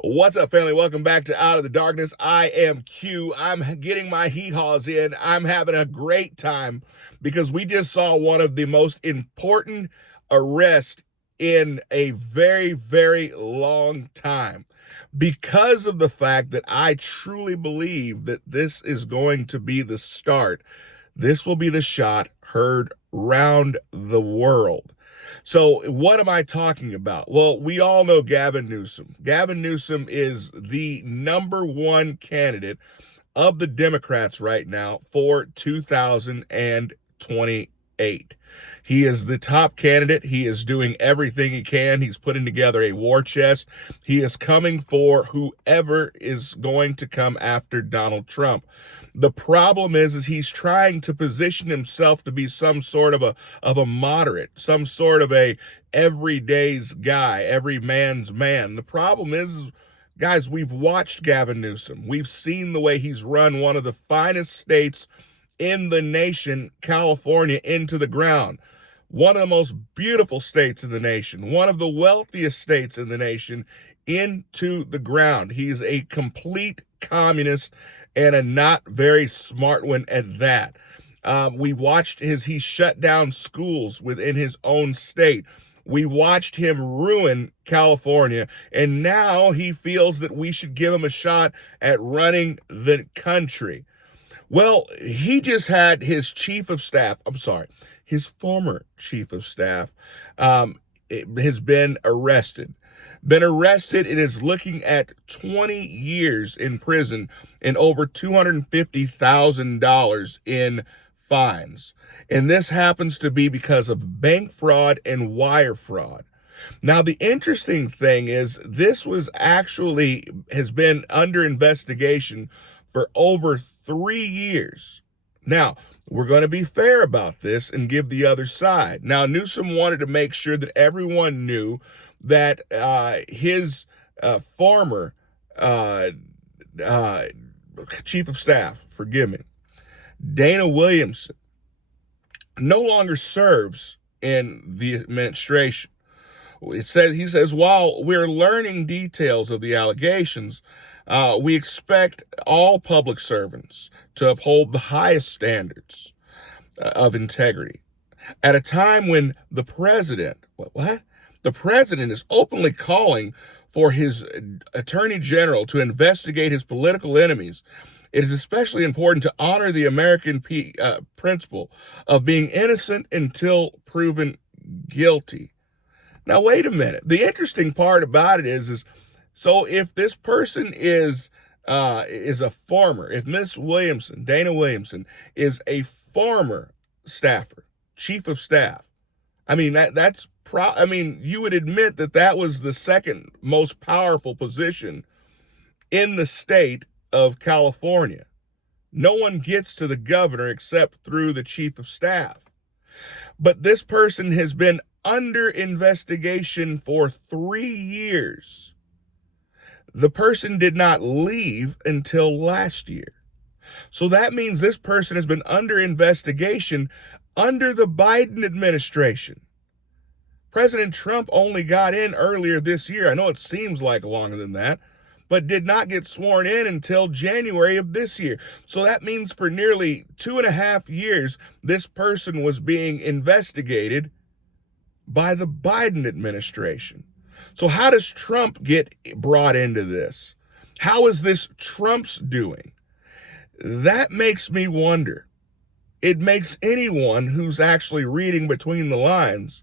What's up, family? Welcome back to Out of the Darkness. I am Q. I'm getting my hee-haws in. I'm having a great time because we just saw one of the most important arrests in a very, very long time because of the fact that I truly believe that this is going to be the start. This will be the shot heard round the world. So, what am I talking about? Well, we all know Gavin Newsom. Gavin Newsom is the number one candidate of the Democrats right now for 2028. He is the top candidate. He is doing everything he can. He's putting together a war chest. He is coming for whoever is going to come after Donald Trump. The problem is he's trying to position himself to be some sort of a moderate, some sort of a everyday's guy, every man's man. The problem is, guys, we've watched Gavin Newsom. We've seen the way he's run one of the finest states in the nation, California, into the ground. One of the most beautiful states in the nation, one of the wealthiest states in the nation, into the ground. He's a complete communist and a not very smart one at that. We watched he shut down schools within his own state. We watched him ruin California, and now he feels that we should give him a shot at running the country. Well, he just had his his former chief of staff has been arrested. Been arrested and is looking at 20 years in prison and over $250,000 in fines. And this happens to be because of bank fraud and wire fraud. Now, the interesting thing is this has been under investigation for over 3 years. Now, we're going to be fair about this and give the other side. Now, Newsom wanted to make sure that everyone knew that his former chief of staff, Dana Williamson, no longer serves in the administration. He says, while we're learning details of the allegations, we expect all public servants to uphold the highest standards of integrity. At a time when the president, The president is openly calling for his attorney general to investigate his political enemies. It is especially important to honor the American principle of being innocent until proven guilty. Now, wait a minute. The interesting part about it is so if this person is a former, if Dana Williamson, is a former staffer, chief of staff, I mean, you would admit that that was the second most powerful position in the state of California. No one gets to the governor except through the chief of staff. But this person has been under investigation for 3 years. The person did not leave until last year. So that means this person has been under investigation under the Biden administration. President Trump only got in earlier this year. I know it seems like longer than that, but did not get sworn in until January of this year. So that means for nearly 2.5 years, this person was being investigated by the Biden administration. So how does Trump get brought into this? How is this Trump's doing? That makes me wonder. It makes anyone who's actually reading between the lines,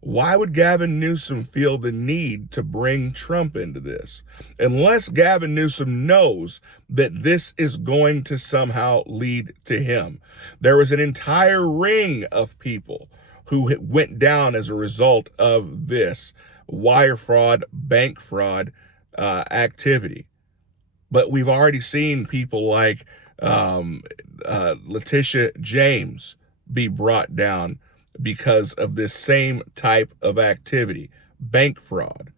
why would Gavin Newsom feel the need to bring Trump into this? Unless Gavin Newsom knows that this is going to somehow lead to him. There was an entire ring of people who went down as a result of this wire fraud, bank fraud activity. But we've already seen people like Letitia James be brought down because of this same type of activity, bank fraud.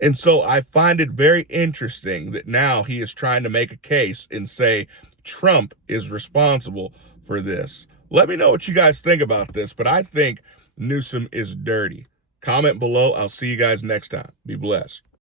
And so I find it very interesting that now he is trying to make a case and say Trump is responsible for this. Let me know what you guys think about this, but I think Newsom is dirty. Comment below. I'll see you guys next time. Be blessed.